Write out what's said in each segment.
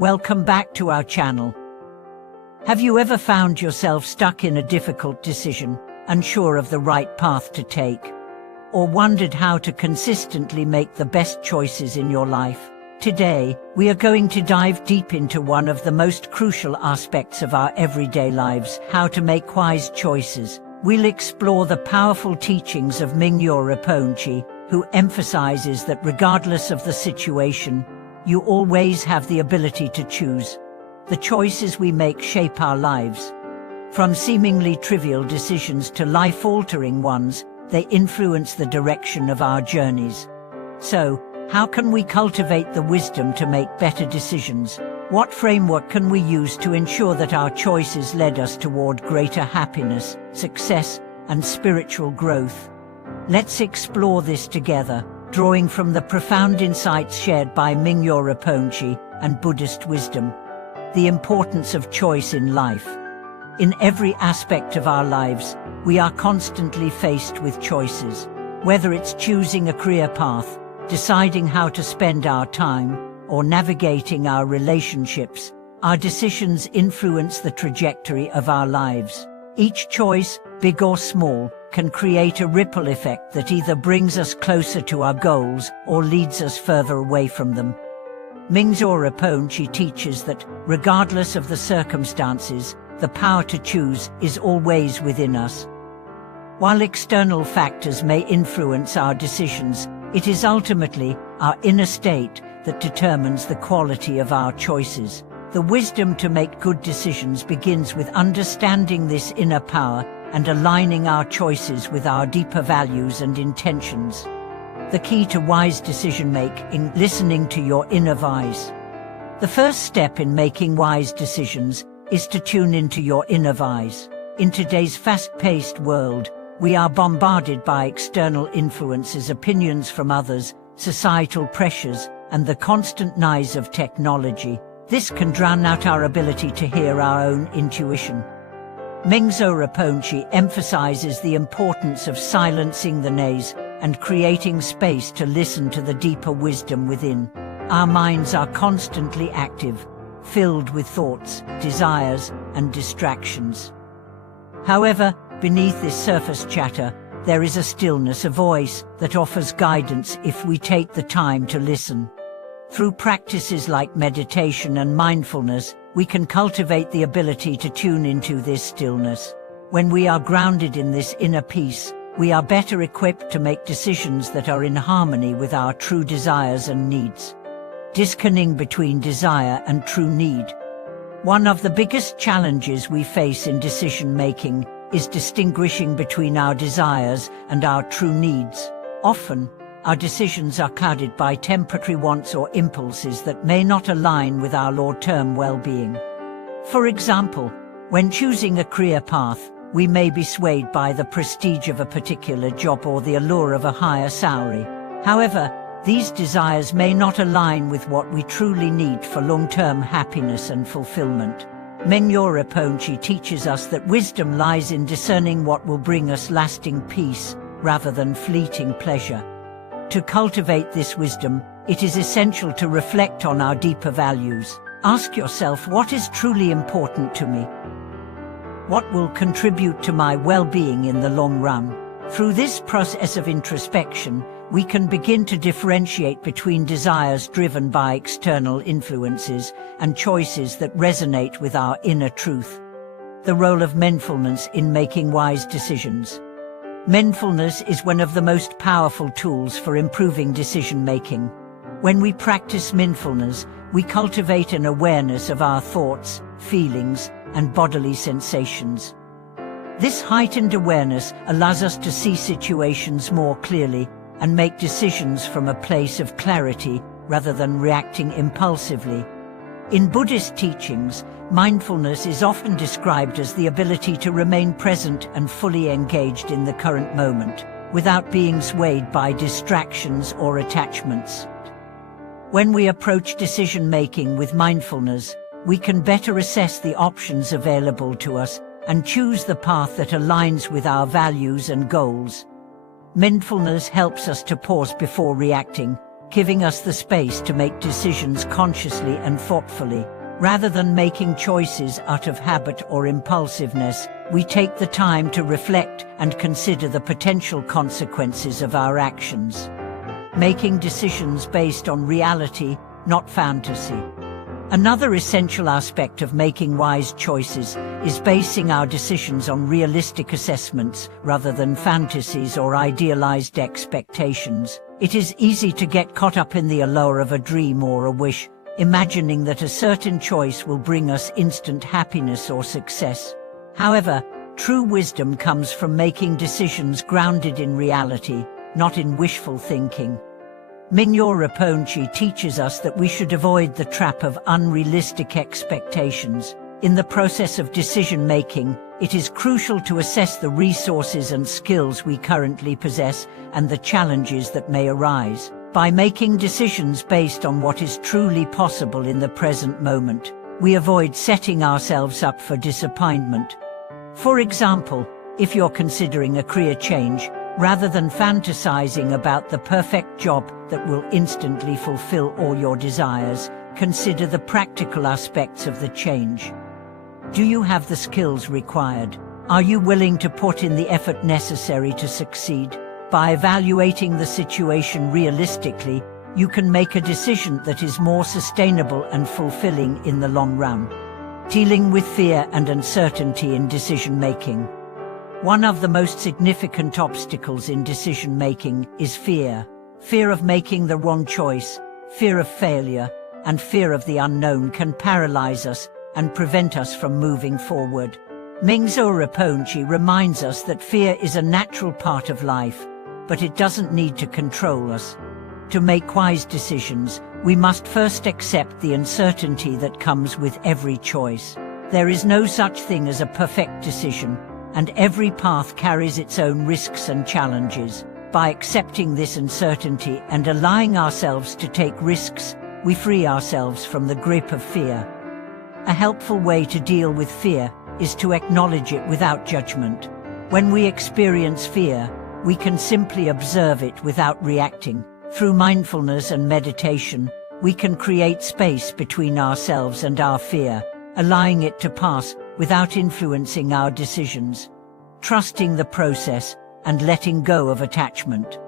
Welcome back to our channel. Have you ever found yourself stuck in a difficult decision, unsure of the right path to take? Or wondered how to consistently make the best choices in your life? Today, we are going to dive deep into one of the most crucial aspects of our everyday lives, how to make wise choices. We'll explore the powerful teachings of Mingyur Rinpoche, who emphasizes that regardless of the situation, you always have the ability to choose. The choices we make shape our lives. From seemingly trivial decisions to life-altering ones, they influence the direction of our journeys. So, how can we cultivate the wisdom to make better decisions? What framework can we use to ensure that our choices lead us toward greater happiness, success, and spiritual growth? Let's explore this together, drawing from the profound insights shared by Mingyur Rinpoche and Buddhist wisdom. The importance of choice in life. In every aspect of our lives, we are constantly faced with choices. Whether it's choosing a career path, deciding how to spend our time, or navigating our relationships, our decisions influence the trajectory of our lives. Each choice, big or small, can create a ripple effect that either brings us closer to our goals or leads us further away from them. Mingyur Rinpoche teaches that, regardless of the circumstances, the power to choose is always within us. While external factors may influence our decisions, it is ultimately our inner state that determines the quality of our choices. The wisdom to make good decisions begins with understanding this inner power and aligning our choices with our deeper values and intentions. The key to wise decision-making: listening to your inner voice. The first step in making wise decisions is to tune into your inner voice. In today's fast-paced world, we are bombarded by external influences, opinions from others, societal pressures, and the constant noise of technology. This can drown out our ability to hear our own intuition. Mingyur Rinpoche emphasizes the importance of silencing the noise and creating space to listen to the deeper wisdom within. Our minds are constantly active, filled with thoughts, desires, and distractions. However, beneath this surface chatter, there is a stillness, a voice that offers guidance if we take the time to listen. Through practices like meditation and mindfulness, we can cultivate the ability to tune into this stillness. When we are grounded in this inner peace, we are better equipped to make decisions that are in harmony with our true desires and needs. Discerning between desire and true need. One of the biggest challenges we face in decision-making is distinguishing between our desires and our true needs. Often, our decisions are clouded by temporary wants or impulses that may not align with our long-term well-being. For example, when choosing a career path, we may be swayed by the prestige of a particular job or the allure of a higher salary. However, these desires may not align with what we truly need for long-term happiness and fulfillment. Mingyur Rinpoche teaches us that wisdom lies in discerning what will bring us lasting peace, rather than fleeting pleasure. To cultivate this wisdom, it is essential to reflect on our deeper values. Ask yourself, what is truly important to me? What will contribute to my well-being in the long run? Through this process of introspection, we can begin to differentiate between desires driven by external influences and choices that resonate with our inner truth. The role of mindfulness in making wise decisions. Mindfulness is one of the most powerful tools for improving decision-making. When we practice mindfulness, we cultivate an awareness of our thoughts, feelings, and bodily sensations. This heightened awareness allows us to see situations more clearly and make decisions from a place of clarity rather than reacting impulsively. In Buddhist teachings, mindfulness is often described as the ability to remain present and fully engaged in the current moment, without being swayed by distractions or attachments. When we approach decision-making with mindfulness, we can better assess the options available to us and choose the path that aligns with our values and goals. Mindfulness helps us to pause before reacting, giving us the space to make decisions consciously and thoughtfully. Rather than making choices out of habit or impulsiveness, we take the time to reflect and consider the potential consequences of our actions. Making decisions based on reality, not fantasy. Another essential aspect of making wise choices is basing our decisions on realistic assessments rather than fantasies or idealized expectations. It is easy to get caught up in the allure of a dream or a wish, imagining that a certain choice will bring us instant happiness or success. However, true wisdom comes from making decisions grounded in reality, not in wishful thinking. Mingyur Rinpoche teaches us that we should avoid the trap of unrealistic expectations. In the process of decision-making, it is crucial to assess the resources and skills we currently possess and the challenges that may arise. By making decisions based on what is truly possible in the present moment, we avoid setting ourselves up for disappointment. For example, if you're considering a career change, rather than fantasizing about the perfect job that will instantly fulfill all your desires, consider the practical aspects of the change. Do you have the skills required? Are you willing to put in the effort necessary to succeed? By evaluating the situation realistically, you can make a decision that is more sustainable and fulfilling in the long run. Dealing with fear and uncertainty in decision-making. One of the most significant obstacles in decision-making is fear. Fear of making the wrong choice, fear of failure, and fear of the unknown can paralyze us and prevent us from moving forward. Mingyur Rinpoche reminds us that fear is a natural part of life, but it doesn't need to control us. To make wise decisions, we must first accept the uncertainty that comes with every choice. There is no such thing as a perfect decision, and every path carries its own risks and challenges. By accepting this uncertainty and allowing ourselves to take risks, we free ourselves from the grip of fear. A helpful way to deal with fear is to acknowledge it without judgment. When we experience fear, we can simply observe it without reacting. Through mindfulness and meditation, we can create space between ourselves and our fear, allowing it to pass without influencing our decisions. Trusting the process and letting go of attachment.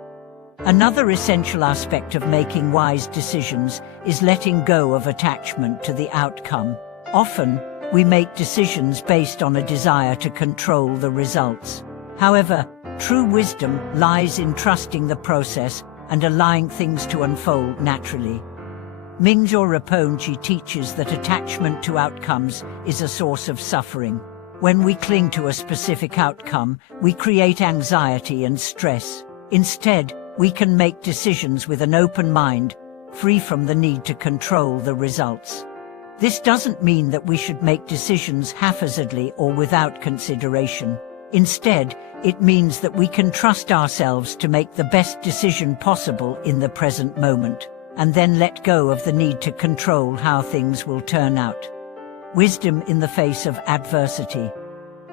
Another essential aspect of making wise decisions is letting go of attachment to the outcome. Often, we make decisions based on a desire to control the results. However, true wisdom lies in trusting the process and allowing things to unfold naturally. Mingyur Rinpoche teaches that attachment to outcomes is a source of suffering. When we cling to a specific outcome, we create anxiety and stress. Instead, we can make decisions with an open mind, free from the need to control the results. This doesn't mean that we should make decisions haphazardly or without consideration. Instead, it means that we can trust ourselves to make the best decision possible in the present moment, and then let go of the need to control how things will turn out. Wisdom in the face of adversity.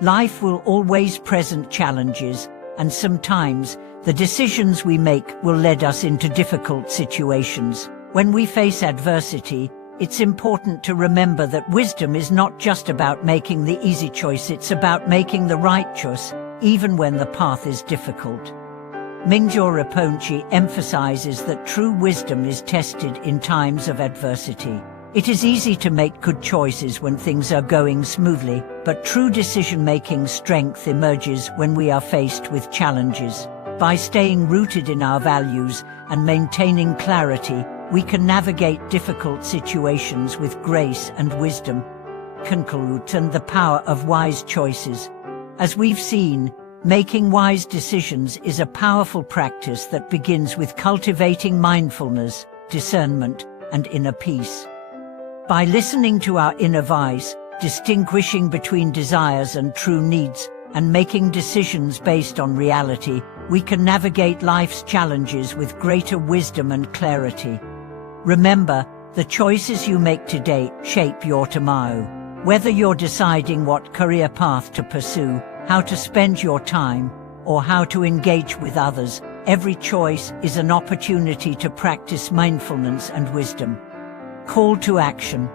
Life will always present challenges, and sometimes the decisions we make will lead us into difficult situations. When we face adversity, it's important to remember that wisdom is not just about making the easy choice, it's about making the right choice, even when the path is difficult. Mingyur Rinpoche emphasizes that true wisdom is tested in times of adversity. It is easy to make good choices when things are going smoothly, but true decision-making strength emerges when we are faced with challenges. By staying rooted in our values and maintaining clarity, we can navigate difficult situations with grace and wisdom. Conclude and the power of wise choices. As we've seen, making wise decisions is a powerful practice that begins with cultivating mindfulness, discernment, and inner peace. By listening to our inner voice, distinguishing between desires and true needs, and making decisions based on reality, we can navigate life's challenges with greater wisdom and clarity. Remember, the choices you make today shape your tomorrow. Whether you're deciding what career path to pursue, how to spend your time, or how to engage with others, Every choice is an opportunity to practice mindfulness and wisdom. Call to action.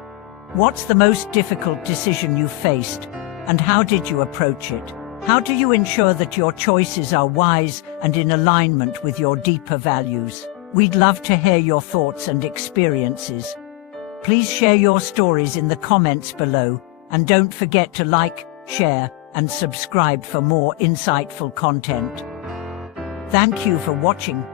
What's the most difficult decision you've faced, and how did you approach it? How do you ensure that your choices are wise and in alignment with your deeper values? We'd love to hear your thoughts and experiences. Please share your stories in the comments below, and don't forget to like, share, and subscribe for more insightful content. Thank you for watching.